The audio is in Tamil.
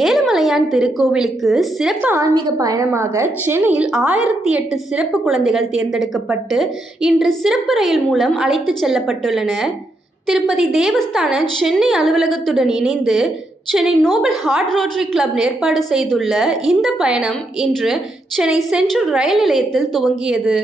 ஏழுமலையான் திருக்கோவிலுக்கு சிறப்பு ஆன்மீக பயணமாக சென்னையில் 1008 சிறப்பு குழந்தைகள் தேர்ந்தெடுக்கப்பட்டு இன்று சிறப்பு ரயில் மூலம் அழைத்துச் செல்லப்பட்டுள்ளனர். திருப்பதி தேவஸ்தான சென்னை அலுவலகத்துடன் இணைந்து Chennai Nobel heart rotary club ஏற்பாடு செய்துள்ள இந்த பயணம் இன்று சென்னை சென்ட்ரல் ரயில் நிலையத்தில் துவங்கியது.